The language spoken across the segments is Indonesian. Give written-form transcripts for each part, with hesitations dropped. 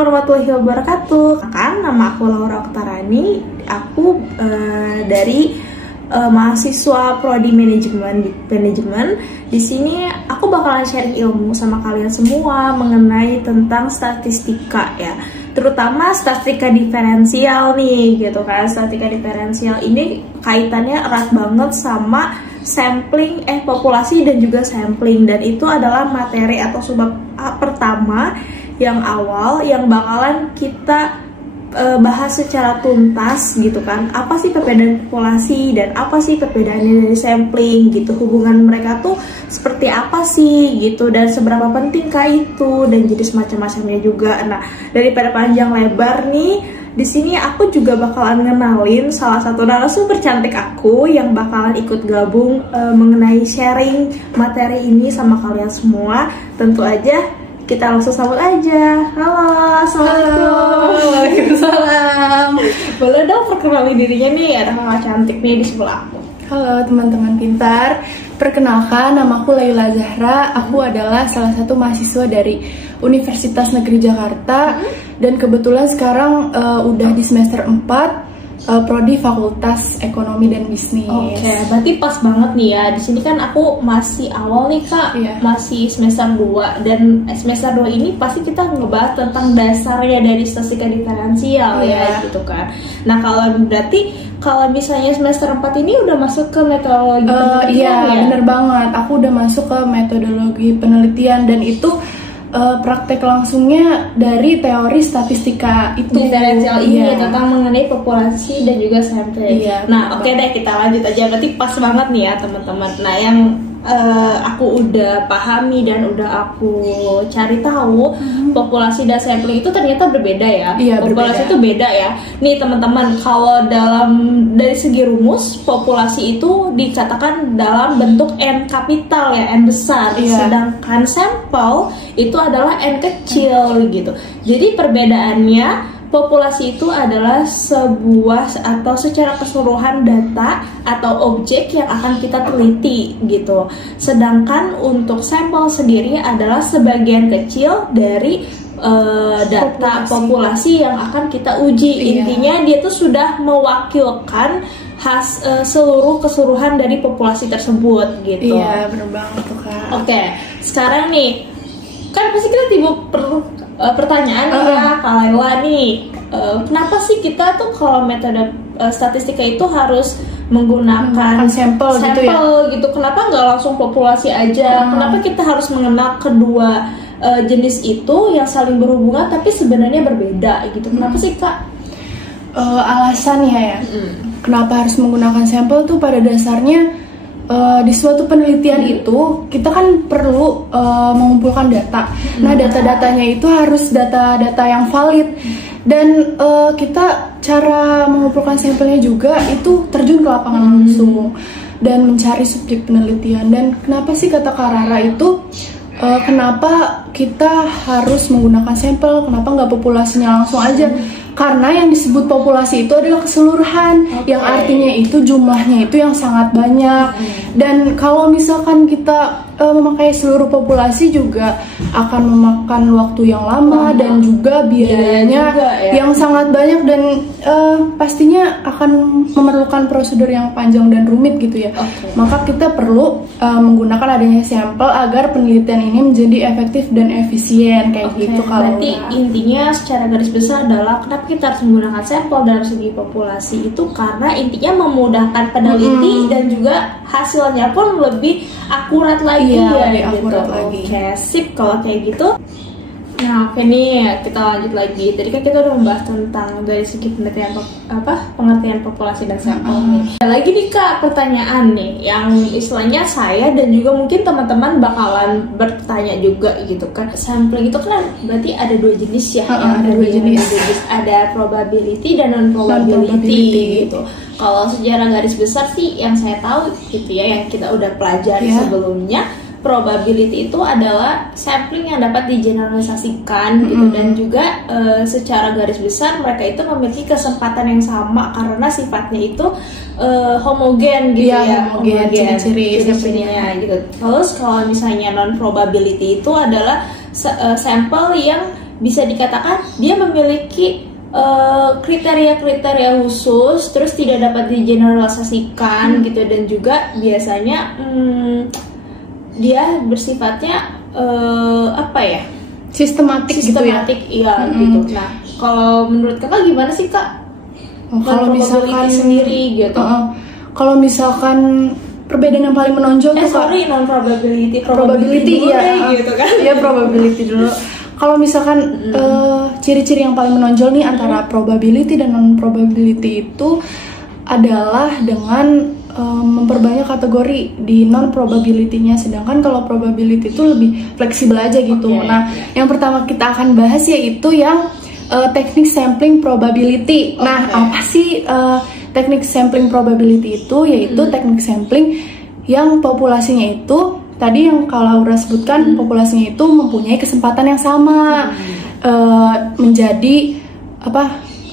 warahmatullahi wabarakatuh. Kan nama aku Laura Oktarani. Aku dari mahasiswa prodi manajemen. Di sini aku bakalan sharing ilmu sama kalian semua mengenai tentang statistika ya. Terutama statistika diferensial nih gitu kan. Statistika diferensial ini kaitannya erat banget sama sampling populasi dan juga sampling, dan itu adalah materi atau subbab pertama yang awal yang bakalan kita bahas secara tuntas gitu kan. Apa sih perbedaan populasi dan apa sih perbedaannya dari sampling gitu, hubungan mereka tuh seperti apa sih gitu, dan seberapa pentingkah itu, dan jadi semacam-macamnya juga. Nah, daripada panjang lebar nih, di sini aku juga bakalan ngenalin salah satu narasumber cantik aku yang bakalan ikut gabung mengenai sharing materi ini sama kalian semua. Tentu aja kita langsung sambut aja. Halo, assalamualaikum. Waalaikumsalam. Boleh dong perkenalin dirinya nih, ada kakak cantik nih di sebelah aku. Halo teman-teman pintar. Perkenalkan, namaku Laila Zahra. Aku adalah salah satu mahasiswa dari Universitas Negeri Jakarta. Dan kebetulan sekarang udah di semester 4, prodi Fakultas Ekonomi dan Bisnis. Oke, berarti pas banget nih ya. Di sini kan aku masih awal nih Kak, masih semester 2, dan semester 2 ini pasti kita ngebahas tentang dasarnya dari statistika diferensial ya gitu kan. Nah, kalau misalnya semester 4 ini udah masuk ke metodologi penelitian ya? Bener banget. Aku udah masuk ke metodologi penelitian, dan itu praktek langsungnya dari teori statistika itu diferensial ini tentang mengenai populasi dan juga sampling. Nah, oke deh, kita lanjut aja. Berarti pas banget nih ya teman-teman. Nah, yang aku udah pahami dan udah aku cari tahu, populasi dan sampling itu ternyata berbeda ya. Populasi itu beda ya. Nih teman-teman, kalau dari segi rumus, populasi itu dicatatkan dalam bentuk N kapital ya, N besar. Sedangkan sampel itu adalah N kecil gitu. Jadi perbedaannya, populasi itu adalah sebuah atau secara keseluruhan data atau objek yang akan kita teliti gitu. Sedangkan untuk sampel sendiri adalah sebagian kecil dari data populasi yang akan kita uji. Intinya dia tuh sudah mewakilkan seluruh keseluruhan dari populasi tersebut gitu. Iya, bener banget tuh Kak. Oke, sekarang nih kan pasti kita timbul pertanyaan ya Kak Laila nih, kenapa sih kita tuh kalau metode statistika itu harus menggunakan sampel gitu? Kenapa nggak langsung populasi aja? Kenapa kita harus mengenal kedua jenis itu yang saling berhubungan tapi sebenarnya berbeda gitu? Kenapa sih Kak? Alasannya ya, kenapa harus menggunakan sampel tuh pada dasarnya di suatu penelitian itu kita kan perlu mengumpulkan data. Nah, data-datanya itu harus data-data yang valid, dan kita cara mengumpulkan sampelnya juga itu terjun ke lapangan langsung dan mencari subjek penelitian. Dan kenapa sih kata Kak Rara itu kenapa kita harus menggunakan sampel, kenapa nggak populasinya langsung aja? Karena yang disebut populasi itu adalah keseluruhan, yang artinya itu jumlahnya itu yang sangat banyak. Dan kalau misalkan kita memakai seluruh populasi juga akan memakan waktu yang lama dan juga biayanya yang sangat banyak, dan pastinya akan memerlukan prosedur yang panjang dan rumit gitu ya. Maka kita perlu menggunakan adanya sampel agar penelitian ini menjadi efektif dan efisien kayak gitu. Berarti intinya secara garis besar adalah kenapa kita harus menggunakan sampel dalam segi populasi itu karena intinya memudahkan peneliti dan juga hasilnya pun lebih akurat lagi Oke, sip kalau kayak gitu. Nah, oke nih, kita lanjut lagi. Tadi kan kita udah membahas tentang dari segi pengertian populasi dan sampel nih. Ada lagi nih Kak pertanyaan nih yang istilahnya saya dan juga mungkin teman-teman bakalan bertanya juga gitu kan. Sampling itu kan berarti ada dua jenis ya. Ada dua jenis. Ada probability dan non probability gitu. Kalau sejarah garis besar sih yang saya tahu gitu ya, yang kita udah pelajari sebelumnya, probability itu adalah sampling yang dapat digeneralisasikan gitu, dan juga secara garis besar mereka itu memiliki kesempatan yang sama karena sifatnya itu homogen gitu homogen ciri-cirinya gitu. Terus kalau misalnya non probability itu adalah sampel yang bisa dikatakan dia memiliki kriteria-kriteria khusus, terus tidak dapat digeneralisasikan gitu, dan juga biasanya dia bersifatnya apa ya, sistematik gitu ya. Iya gitu. Nah, kalau menurut kakak gimana sih kak? Kalau misalkan sendiri gitu. Kalau misalkan perbedaan yang paling menonjol tuh non probability ya gitu kan. Iya, probability dulu. Kalau misalkan ciri-ciri yang paling menonjol nih antara probability dan non probability itu adalah dengan memperbanyak kategori di non probability-nya, sedangkan kalau probability itu lebih fleksibel aja gitu. Nah, yang pertama kita akan bahas yaitu yang teknik sampling probability. Nah, apa sih teknik sampling probability itu? Yaitu teknik sampling yang populasinya itu tadi yang Kak Laura sebutkan, populasinya itu mempunyai kesempatan yang sama menjadi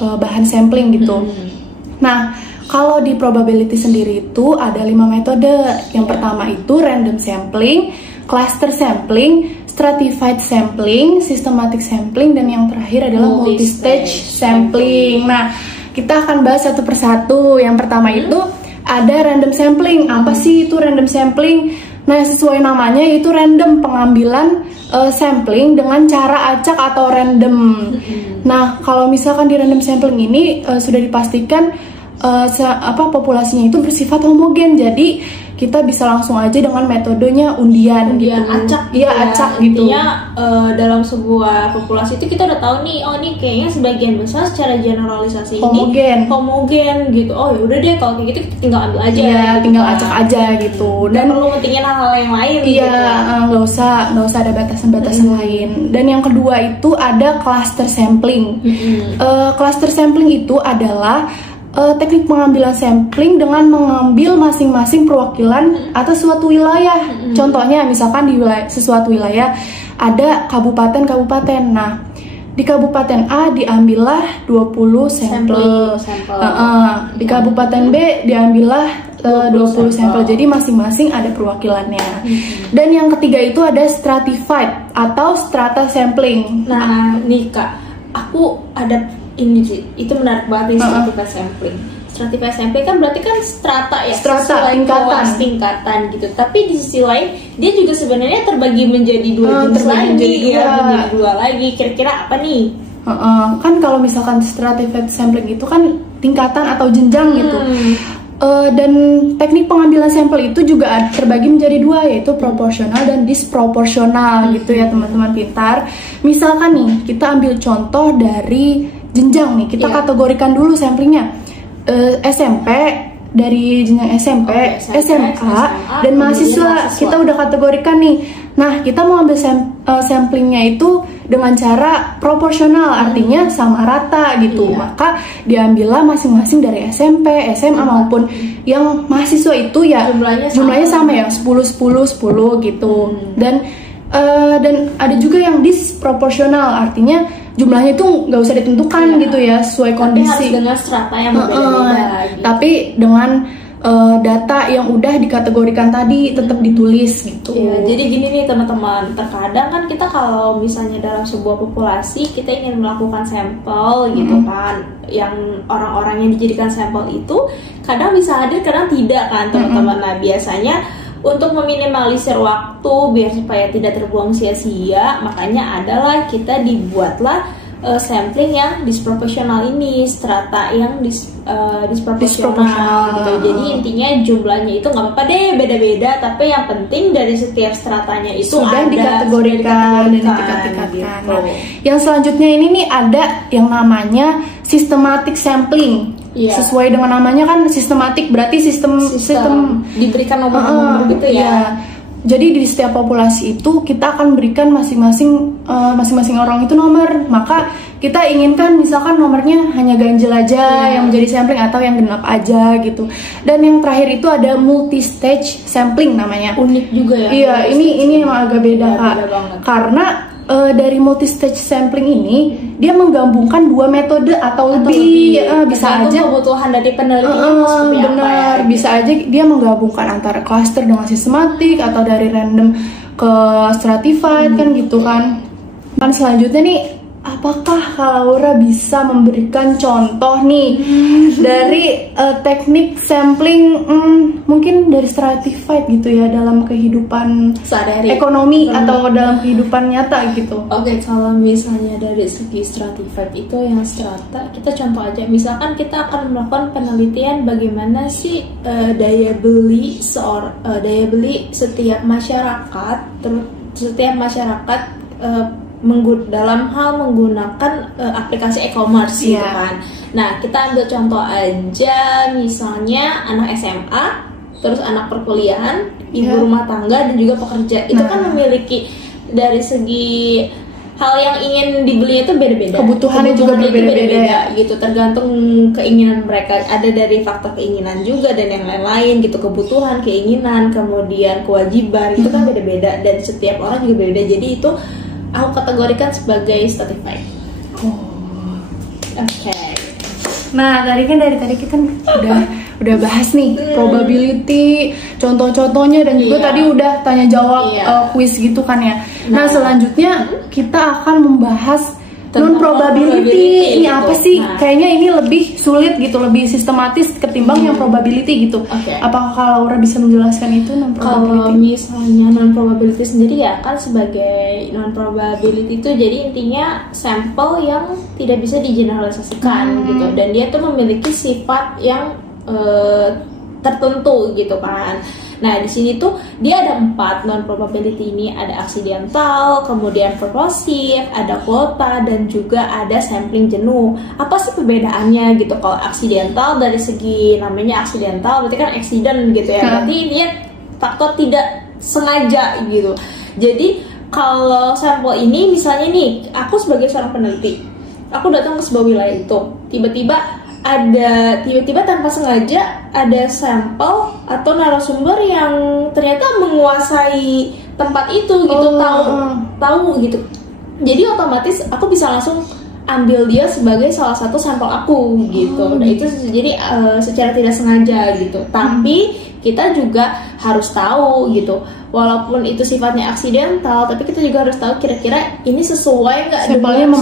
bahan sampling gitu. Nah, kalau di probability sendiri itu ada 5 metode. Yang pertama itu random sampling, cluster sampling, stratified sampling, systematic sampling, dan yang terakhir adalah multi-stage sampling. Nah, kita akan bahas satu persatu. Yang pertama itu ada random sampling. Apa sih itu random sampling? Nah, sesuai namanya itu random, pengambilan sampling dengan cara acak atau random. Nah, kalau misalkan di random sampling ini sudah dipastikan populasinya itu bersifat homogen, jadi kita bisa langsung aja dengan metodenya undian gitu. Acak. Iya, acak gitu. Intinya dalam sebuah populasi itu kita udah tahu nih, oh nih kayaknya sebagian besar secara generalisasi homogen gitu. Oh ya udah deh, kalau kayak gitu kita tinggal ambil aja. Iya, gitu, tinggal acak aja gitu. Dan perlu mentingin hal-hal yang lain. Iya, gitu. nggak usah ada batasan-batasan lain. Dan yang kedua itu ada cluster sampling. Cluster sampling itu adalah teknik pengambilan sampling dengan mengambil masing-masing perwakilan atas suatu wilayah. Contohnya misalkan di sesuatu wilayah ada kabupaten-kabupaten. Nah, di kabupaten A diambillah 20 sampel. Di kabupaten B diambillah 20 sampel. Jadi masing-masing ada perwakilannya. Dan yang ketiga itu ada stratified atau strata sampling. Nah, nih Kak, aku ada ini sih, itu menarik banget nih, stratified sampling. Stratified sampling kan berarti kan strata ya, tingkatan gitu. Tapi di sisi lain dia juga sebenarnya terbagi menjadi dua jenis menjadi dua lagi. Kira-kira apa nih? Kan kalau misalkan stratified sampling itu kan tingkatan atau jenjang gitu. Dan teknik pengambilan sampel itu juga terbagi menjadi dua, yaitu proporsional dan disproporsional gitu ya teman-teman pintar. Misalkan nih kita ambil contoh dari jenjang nih, kita kategorikan dulu samplingnya. SMP, dari jenjang SMP, SMA, dan mahasiswa kita udah kategorikan nih. Nah, kita mau ambil samplingnya itu dengan cara proporsional, artinya sama rata gitu. Maka diambillah masing-masing dari SMP, SMA maupun yang mahasiswa itu ya jumlahnya sama ya, 10 gitu. Dan ada juga yang disproporsional, artinya jumlahnya itu nggak usah ditentukan gitu ya, sesuai kondisi. Tapi harus dengan strata yang berbeda-beda. Gitu. Tapi dengan data yang udah dikategorikan tadi tetap ditulis gitu. Iya, jadi gini nih teman-teman, terkadang kan kita kalau misalnya dalam sebuah populasi kita ingin melakukan sampel gitu kan, yang orang-orang yang dijadikan sampel itu kadang bisa hadir, kadang tidak kan teman-teman. Nah, biasanya untuk meminimalisir waktu biar supaya tidak terbuang sia-sia, makanya adalah kita dibuatlah sampling yang disproporsional ini, strata yang disproporsional gitu. Jadi intinya jumlahnya itu nggak apa-apa deh beda-beda, tapi yang penting dari setiap stratanya itu sudah dikategorikan dan ditingkatkan. Gitu. Nah, yang selanjutnya ini nih ada yang namanya systematic sampling. Sesuai dengan namanya kan sistematik, berarti sistem diberikan nomor-nomor gitu ya. Jadi di setiap populasi itu kita akan berikan masing-masing orang itu nomor. Maka kita inginkan misalkan nomornya hanya ganjil aja yang menjadi sampling atau yang genap aja gitu. Dan yang terakhir itu ada multi-stage sampling namanya. Unik juga ya. Iya, ini emang agak beda Kak. Karena dari multi-stage sampling ini dia menggabungkan dua metode atau lebih bisa aja kebutuhan dari penelitian benar ya? Bisa aja dia menggabungkan antara cluster dengan sistematik atau dari random ke stratified kan gitu kan. Dan selanjutnya nih apakah Kak Laura bisa memberikan contoh nih dari teknik sampling mungkin dari stratified gitu ya dalam kehidupan sehari-hari ekonomi atau dalam kehidupan nyata gitu? Oke, kalau misalnya dari segi stratified itu yang strata, kita contoh aja, misalkan kita akan melakukan penelitian bagaimana sih daya beli setiap masyarakat, dalam hal menggunakan aplikasi e-commerce gitu kan. Nah, kita ambil contoh aja, misalnya anak SMA, terus anak perkuliahan, ibu rumah tangga, dan juga pekerja. Itu kan memiliki dari segi hal yang ingin dibeli itu beda-beda. Kebutuhannya juga berbeda-beda gitu, tergantung keinginan mereka. Ada dari faktor keinginan juga dan yang lain-lain gitu, kebutuhan, keinginan, kemudian kewajiban, itu kan beda-beda dan setiap orang juga beda. Jadi itu aku kategorikan sebagai stratified. Oke. Nah, dari tadi kita udah bahas nih probability, contoh-contohnya, dan juga tadi udah tanya jawab quiz gitu kan ya. Nah, selanjutnya kita akan membahas non probability. Ini gitu. Apa sih? Kayaknya ini lebih sulit gitu, lebih sistematis ketimbang yang probability gitu. Apakah Kak Laura bisa menjelaskan itu non probability? Kalau misalnya non probability sendiri ya kan, sebagai non probability itu jadi intinya sampel yang tidak bisa digeneralisasikan gitu, dan dia tuh memiliki sifat yang tertentu gitu kan. Nah, di sini tuh dia ada 4 non probability ini, ada aksidental, kemudian purposive, ada kuota, dan juga ada sampling jenuh. Apa sih perbedaannya gitu? Kalau aksidental dari segi namanya aksidental berarti kan accident gitu ya. Berarti dia faktor tidak sengaja gitu. Jadi kalau sampel ini misalnya nih, aku sebagai seorang peneliti, aku datang ke sebuah wilayah itu, tiba-tiba tanpa sengaja ada sampel atau narasumber yang ternyata menguasai tempat itu gitu, tahu gitu. Jadi otomatis aku bisa langsung ambil dia sebagai salah satu sampel aku gitu. Nah, itu jadi secara tidak sengaja gitu. Tapi kita juga harus tahu gitu, walaupun itu sifatnya aksidental, tapi kita juga harus tahu kira-kira ini sesuai nggak dengan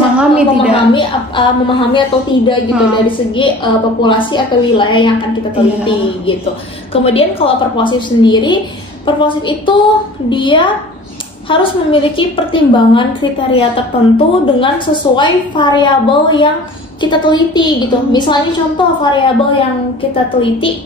memahami atau tidak gitu dari segi populasi atau wilayah yang akan kita teliti gitu. Kemudian kalau purposive sendiri, purposive itu dia harus memiliki pertimbangan kriteria tertentu dengan sesuai variabel yang kita teliti gitu. Misalnya contoh variabel yang kita teliti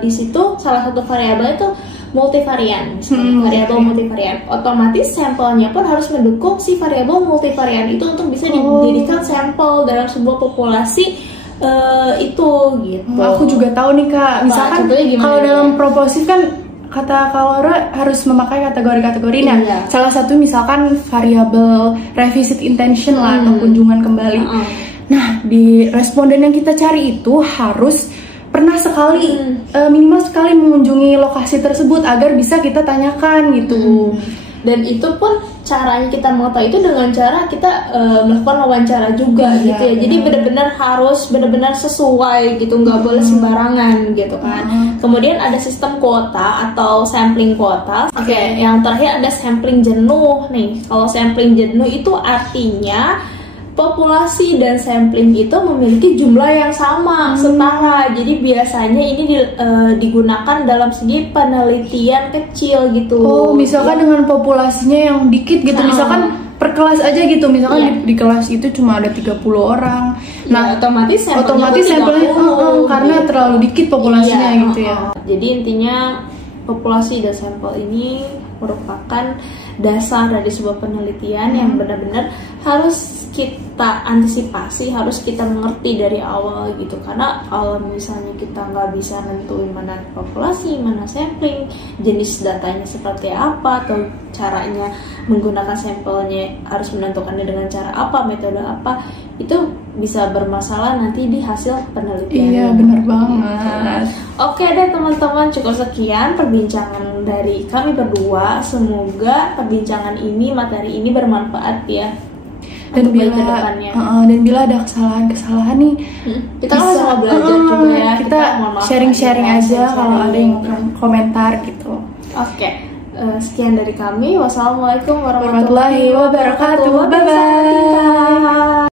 di situ, salah satu variabel itu multivarian, variabel multivarian. Otomatis sampelnya pun harus mendukung si variabel multivarian itu untuk bisa dijadikan sampel dalam sebuah populasi itu gitu. Aku juga tahu nih Kak, misalkan kalau dalam proposif kan kata Kak Laura harus memakai kategori-kategori. Nah, salah satu misalkan variabel revisit intention lah atau kunjungan kembali. Nah, di responden yang kita cari itu harus pernah sekali, minimal sekali mengunjungi lokasi tersebut agar bisa kita tanyakan gitu. Dan itu pun caranya kita mengetahui itu dengan cara kita melakukan wawancara juga gitu ya. Jadi benar-benar harus benar-benar sesuai gitu, nggak boleh sembarangan gitu kan. Kemudian ada sistem kuota atau sampling kuota. Yang terakhir ada sampling jenuh nih. Kalau sampling jenuh itu artinya populasi dan sampling itu memiliki jumlah yang sama, setara. Jadi biasanya ini digunakan dalam segi penelitian kecil gitu. Misalkan dengan populasinya yang dikit gitu, misalkan per kelas aja gitu, misalkan di kelas itu cuma ada 30 orang. Nah, otomatis sampelnya karena terlalu dikit populasinya gitu ya. Jadi intinya populasi dan sampel ini merupakan dasar dari sebuah penelitian yang benar-benar harus kita antisipasi, harus kita mengerti dari awal gitu. Karena kalau misalnya kita nggak bisa nentuin mana populasi, mana sampling, jenis datanya seperti apa, atau caranya menggunakan sampelnya harus menentukannya dengan cara apa, metode apa, itu bisa bermasalah nanti di hasil penelitian. Iya, benar banget. Oke deh teman-teman, cukup sekian perbincangan dari kami berdua. Semoga perbincangan ini, materi ini bermanfaat ya. Dan bila ada kesalahan nih, kita bisa belajar juga ya. Kita sharing-sharing aja kalau ada yang komentar gitu. Oke. Sekian dari kami. Wassalamualaikum warahmatullahi wabarakatuh. Bye bye.